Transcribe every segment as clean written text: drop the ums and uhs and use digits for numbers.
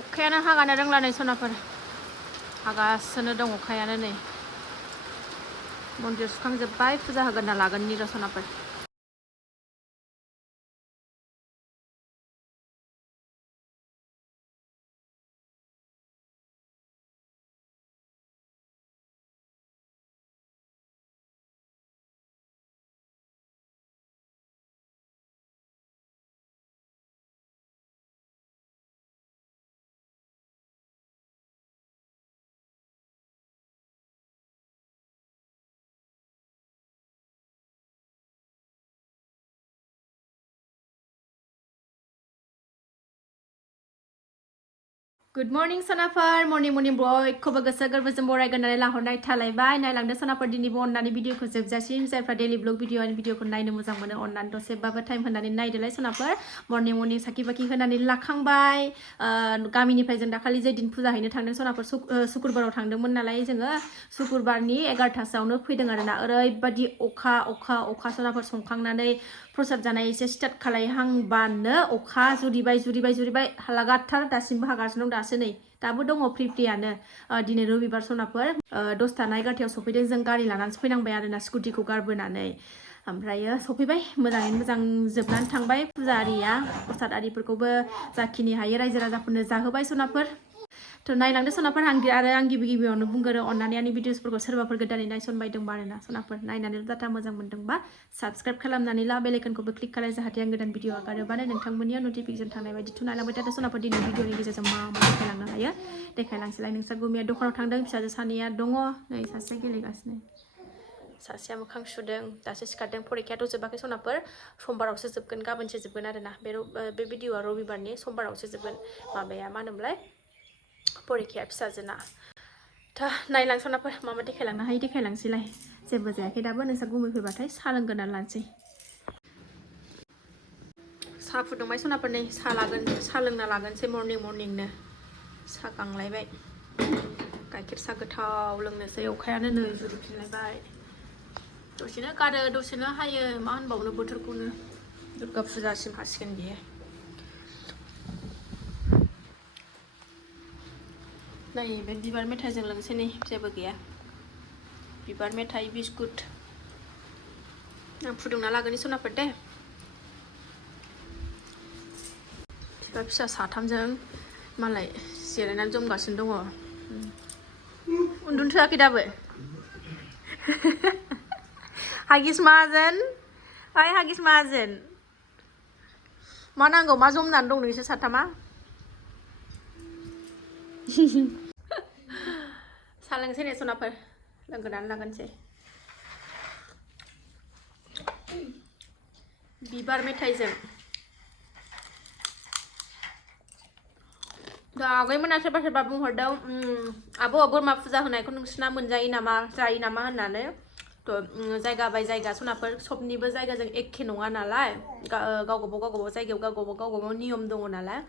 अखायानो हागानो रोंला नै सनाफोर हागासिनो दं अखायानो नै मन्दिर सुखांजोब्बाय फुजा होगोन ना लागोन नि र' सनाफोर Good morning सनाफोर मर्निं बयखौबो गोसो गोरबोजों बरायगोरनानै लाहरनाय थालायबाय नायलांदो सनाफोर दिनैबो अननानै भिडिअखौ जोबजासिम जायफ्रा डेलि ब्लग भिडिअखौ नायनो मोजां मोनो अननानै दसेबाबो टाइम होनानै नायदोलाय सनाफोर मर्निं साखि बाखि होनानै लाखांबाय गामिनिफ्राय जों दाखालि जे दिन फुजा हैनो थांदों सनाफोर शुक्रबाराव थांदोंमोन नालाय जोङो शुक्रबारनि 11टासोआवनो फैदों आरोना ओरैबादि अखा सनाफोर संखांनानै प्रसाद जानाय एसे स्टार्ट खालायहांबानो अखा जुरिबाय लागाथार दासिमबो हागासिनो दं दासो नै दाबो दङ फ्रियानो दिनै रबिबार सनाफोर 10ता 11टायाव सफैदों जों गारि लानानैसो फैनांबाय आरोना स्कुटिखौ गारबोनानै ओमफ्रायो सफैबाय मोजाङैनो मोजां जोबनानै थांबाय फुजा आरिया प्रसाद आरिफोरखौबो जाखिनि हायो रायजो राजाफोरनो जाहोबाय सनाफोर थ' नायलांदो सनाफोर आं गिबियावनो बुंगोरो अननानै आंनि भिडिअसफोरखौ सोरबाफोर गोदानै नायसनबायदोंबा आरोना सनाफोर नायनानै डाटा मोजां मोनदोंबा साबस्क्राइब खालामनानै ला बेल आइकनखौबो क्लिक खालाम जाहाथे आं गोदान भिडिअ आगारोबानो नोंथांमोननियाव नटिफिकेसन थानाय बायदि थुनालांबाय थादो सनाफोर दिनै भिडिअनि गेजेरजों मा देखायलांनो हायो देखायलांसैलाय नोंस्रा गुमिया दखानाव थांदों फिसाजो सानैया दङ नै सासेया गेलेगासिनो सासेया मोखां सुदों दासो सिखारदों फरिखायाथ' जोबाखै सनाफोर समबारावसो जोबगोन गाबोनसो जोबगोन आरोना बे भिडिअआ रबिबारनि समबारावसो जोबगोन माबाया मा होनोमोनलाय फरिखाया फिसाजोना नायलां सनाफोर मा देखायलांनो हायो देखायलांसैलाय जेबो जायाखै दाबो नोंस्रा गुमै फैबाथाय साहा लोंगोना लानोसै साहा फुदुंबाय सनाफोर नै साहा लोंना लागोनसै मर्निंनो साहा गांलायबाय गाइखेर साहा गोथाव लोंनोसै अखायानो नै जुरिफिनलायबाय दसेनो गारो दसेनो हायो मा होनबावनो बोथोरखौनो दुर्गा फुजासिम हासिगोन बियो नै बे बिबार मेथाइजों लोंसै नै जेबो गैया बिबार मेथाइ बिस्कुट आं फुदुंना लागोननि सनाफोर दे बिफा फिसा साथामजों मालाय जिरायनानै जमगासिनो दङ उन्दुनो थोआखै दाबो हागिस माहाजोन हागिस माहाजोन मा नांगौ मा जमनानै दं नोंसोर साथामा साहा लोंसै ने सनाफोर लोंगोनानै लागोनसै बिबार मेथाइजों आगैमोना सोरबा बुंहरदों आब' बोरमा फुजा होनायखौ नोंसिना मोनजायो नामा जायो नामा होननानै थ' जायगा बाय जायगा सनाफोर सबनिबो जायगाजों एखे नङा नालाय गावबागाव जायगायाव गावबागाव नियम दङ नालाय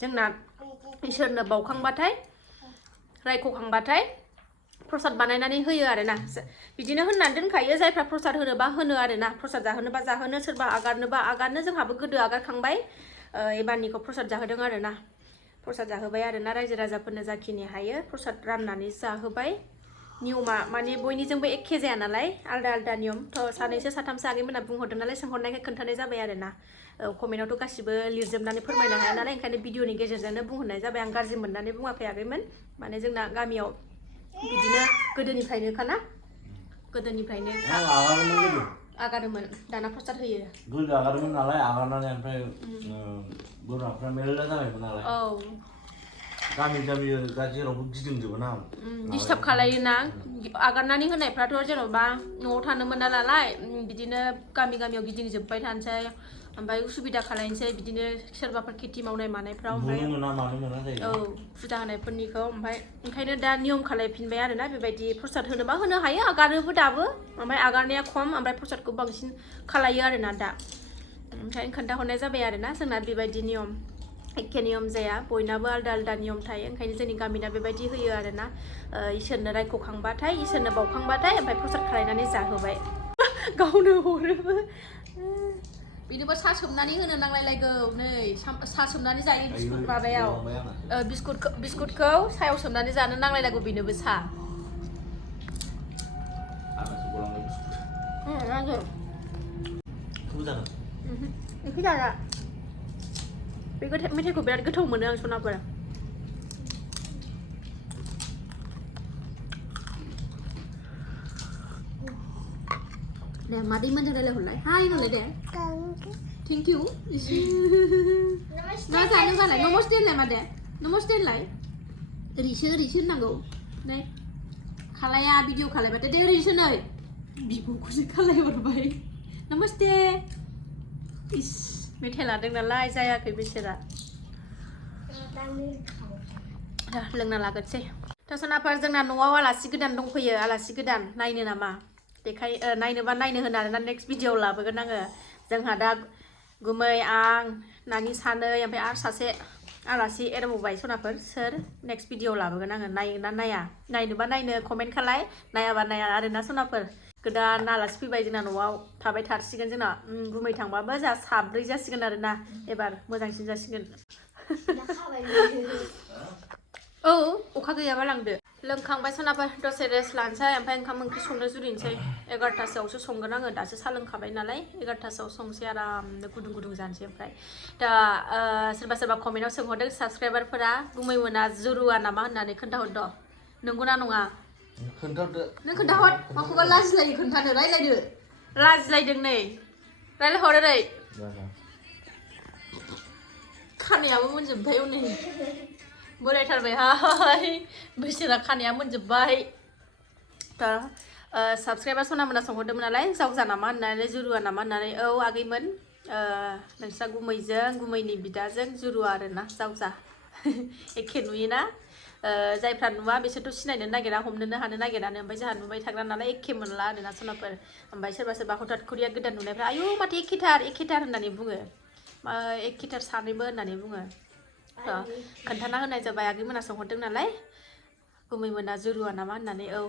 जोंना इसोरनो बावखांबाथाय रायख'खांबाथाय प्रसाद बानायनानै होयो आरोना बिदिनो होननानै दोनखायो जायफ्रा प्रसाद होनोबा होनो आरोना प्रसाद जाहोनोबा जाहोनो सोरबा आगारनोबा आगारनो जोंहाबो गोदो आगारखांबाय एबारनिखौ प्रसाद जाहोदों आरोना प्रसाद जाहोबाय आरोना रायजो राजाफोरनो जाखिनि हायो प्रसाद राननानै जाहोबाय नियमा माने बयनिजोंबो एखे जाया नालाय आलदा नियम थ' सानैसो साथामसो आगैमोना बुंहरदों नालाय सोंहरनायखाय खोन्थानाय जाबाय आरोना कमेन्टआवथ' गासिबो लिरजोबनानै फोरमायनो हाया नालाय ओंखायनो भिडिअनि गेजेरजोंनो बुंहरनाय जाबाय आं गाज्रि मोननानै बुङाखै आगैमोन माने जोंना गामियाव बिदिनो गोदोनिफ्रायनोखाना गोदोनिफ्रायनो आगारोमोन दाना प्रसाद होयो गोदो आगारोमोन नालाय आगारनानै ओमफ्राय बोरमाफ्रा मेरला जाबायमोन नालाय औ गामि जेरावबो गिदिंजोबो ना डिस्टार्ब खालायोना आगारनानै होनायफ्राथ' जेन'बा न'आव थानो मोना नालाय बिदिनो गामियाव गिदिंजोबबाय थानोसै ओमफ्राय उसुबिदा खालायनोसै बिदिनो सोरबाफोर खेथि मावनाय मानायफ्राव ओमफ्राय औ फुजा होनायफोरनिखौ ओमफ्राय ओंखायनो दा नियम खालायफिनबाय आरोना बेबायदि प्रसाद होनोबा होनो हायो आगारोबो दाबो ओमफ्राय आगारनाया खम ओमफ्राय प्रसादखौ बांसिन खालायो आरोना दा ओंखायनो खोन्थाहरनाय जाबाय आरोना जोंना बेबायदि नियम एखे नियम जाया बयनाबो आलदा नियम थायो ओंखायनो जोंनि गामिना बेबायदि होयो आरोना इसोरनो रायख'खांबाथाय इसोरनो बावखांबाथाय ओमफ्राय प्रसाद खालायनानै जाहोबाय गावनो हरोबो बेनोबो सा सोमनानै होनो नांलायलायगौ नै सा सोमनानै जायो बिस्कुट माबायाव बिस्कुटखौ सायाव सोमनानै जानो नांलायलायगौ बेनोबो सा नांगौ बेखौ जाया बे मेथाइखौ बिराद गोथाव मोनो आं सनाफोर Nè mà đi bên đây là hồi lại hai rồi nè thank you nói ra lại namaste lại mà nè namaste lại reason नांगौ này खालाया भिडिअ खालायबाथाय दे reason ơi बिब'खौसो खालायहरबाय namaste इस मेथाइ लादों नालाय जायाखै बेसेरा लोंना लागोनसै सनाफोर जोंना न'आव आलासि गोदान दंफैयो आलासि गोदान नायनो नामा नायनोबा नायनो होनो आरोना नेक्स्ट भिडिअ लाबोगोन आङो जोंहा दा गुमै आं नानि सानै ओमफ्राय आरो सासे आलासि एरबावबाय सनाफोर सोर नेक्स्ट भिडिअ लाबोगोन आङो नायो ना नाया नायनोबा नायनो कमेन्ट खालाय नायाबा नाया आरोना सनाफोर गोदान आलासि फैबाय जोंना न'आव थाबाय थासिगोन जोंना गुमै थांबाबो जोंहा साब्रै जासिगोन आरोना एबार मोजांसिन जासिगोन औ अखा गैयाबा लांदो लोंखांबाय सनाफोर दसे रेस्ट लानोसै ओमफ्राय ओंखाम ओंख्रि संनो जुरिनोसै 11थासोआवसो संगोन आङो दासो सा लोंखाबाय नालाय 11थासोआव संसै आरामनो गुदुं गुदुं जानोसै ओमफ्राय दा सोरबा कमेन्टआव सोंहरदों साबस्क्राइबारफोरा गुमैमोना जुरुआ नामा होननानै खोन्थाहरद' नंगौना नङा खोन्थाहरदो नों खोन्थाहर माखौबा लाजिलायो खोन्थानो रायलायदो लाजिलायदों नै रायलायहर ओरै खानायाबो मोनजोबबाय हनै बोरायथारबायहाय बैसोरा खानाया मोनजोबबाय दा साबस्क्राइबार सनामोना सोंहरदोंमोन नालाय जावजा नामा होननानै जुरुआ नामा होननानै औ आगैमोन नोंस्रा गुमैजों गुमैनि बिदाजों जुरुआ आरोना जावजा एखे नुयोना जायफ्रा नुवा बिसोरथ' सिनायनो नागिरा हमनोनो हानो नागिरानो ओमफ्राय जोंहा नुबाय थाग्रा नालाय एखे मोनला आरोना सनाफोर ओमफ्राय सोरबा हठात करिया गोदान नुनायफ्रा आयु माथो एखेथार होननानै बुङो एखेथार सानैबो होननानै बुङो खोन्थाना होनाय जाबाय आगैमोना सोंहरदों नालाय गुमैमोना जुरुआ नामा होननानै औ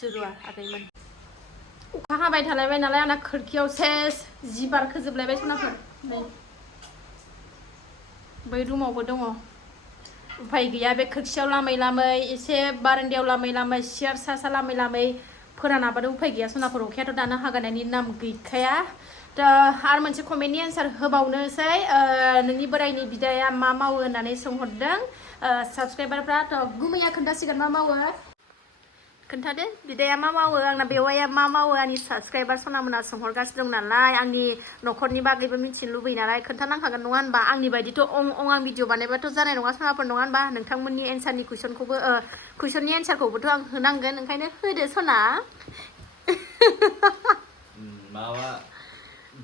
जुरुआ आगैमोन अखा हाबाय थालायबाय नालाय आंना खोरखियाव सेस जि बारखोजोबलायबाय सनाफोर नै बै रुमावबो दङ उफाय गैया बे खोरखियाव लामै एसे बारान्दायाव लामै सियार सा लामै फोरानाबाथ' उफाय गैया सनाफोर अखायाथ' दानो हागानायनि नाम गैखाया दा आरो मोनसे कमेन्टनि एन्सार होबावनोसै नोंनि बोरायनि बिदाया मा मावो होननानै सोंहरदों साबस्क्राइबारफ्रा थ' गुमैया खोन्थासिगोन मा मावो खोन्थादो बिदाया मा मावो आंना बेवाइया मा मावो आंनि साबस्क्राइबार सनामोना सोंहरगासिनो दं नालाय आंनि न'खरनि बागैबो मिथिनो लुबैयो नालाय खोन्थानांखागोन नङा होनबा आंनि बायदिथ' आं भिडिअ बानायबाथ' जानाय नङा सनाफोर नङा होनबा नोंथांमोननि एन्सारनि कुइसननि एन्सारखौबोथ' आं होनांगोन ओंखायनो होदो सना माबा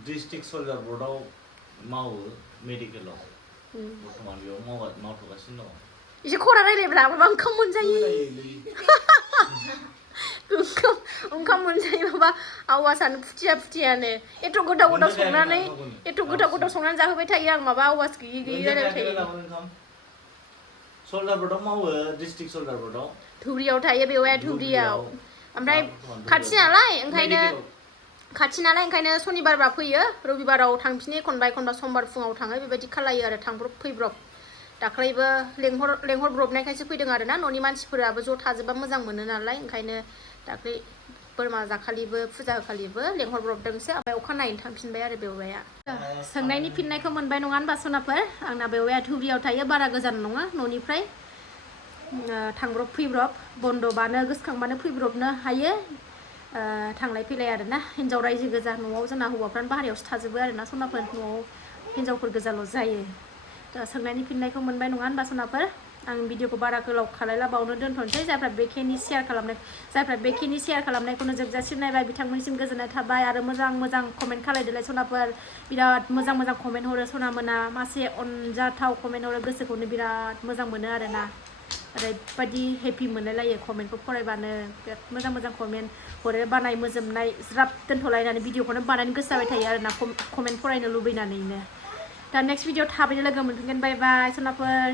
डिस्ट्रिक्ट सल्जार बर्डआव मावो मेडिकेलाव बर्थमान बेयाव मावथ'गासिनो दं एसे खरा रायलायब्रा माबा ओंखाम मोनजायो ओंखाम मोनजायो माबा आवाजानो फुथियानो एथ' गोथाव संनानै जाहोबाय थायो आं माबा आवाज गैयि रायलायबाय थायो सल्जार बर्डआव मावो डिस्ट्रिक्ट सल्जार बर्डआव धुबुरियाव थायो बेवाइया धुबुरियाव ओमफ्राय खाथि नालाय ओंखायनो सनिबारबा फैयो रबिबाराव थांफिनो एखनबा समबार फुङाव थाङो बेबायदि खालायो आरो थांब्रब फैब्रब दाख्लैबो लेंहरब्रबनायखायसो फैदों आरोना न'नि मानसिफोराबो ज' थाजोबा मोजां मोनो नालाय ओंखायनो दाख्लै बोरमा जाखालिबो फुजा होखालिबो लेंहरब्रबदोंसो ओमफ्राय अखानायैनो थांफिनबाय आरो बेवाइया सोंनायनि फिननायखौ मोनबाय नङा होनबा सनाफोर आंना बेवाइया धुबुरियाव थायो बारा गोजान नङा न'निफ्राय थांब्रब फैब्रब बन्द'बानो गोसोखांबानो फैब्रबनो हायो थांलाय फैलाय आरोना हिन्जाव रायजो गोजा न'आव जोंना हौवाफ्रानो बाहेरायावसो थाजोबो आरोना सनाफोर न'आव हिन्जावफोर गोजाल' जायो दा सोंनायनि फिननायखौ मोनबाय नङा होनबा सनाफोर आं भिडिअखौ बारा गोलाव खालायलाबावनो दोनथ'नोसै जायफ्रा बेखिनि शेयार खालामनायखौनो जोबजासिम नायबाय बिथांमोननिसिम गोजोननाय थाबाय आरो मोजां कमेन्ट खालायदोलाय सनाफोर बिराद मोजां कमेन्ट हरो सनामोना मासे अनजाथाव कमेन्ट हरो गोसोखौनो बिराद मोजां मोनो आरोना ओरैबायदि हेपि मोनलायलायो कमेन्टखौ फरायबानो बिराद मोजां कमेन्ट हरो बानाय मोजोमनाय ज्राब दोनथ'लायनानै भिडिअखौनो बानायनो गोसो जाबाय थायो आरोना कमेन्ट फरायनो लुबैनानैनो दा नेक्स्ट भिडिअ थाबैनो लोगो मोनफिनगोन बाय बाय सनाफोर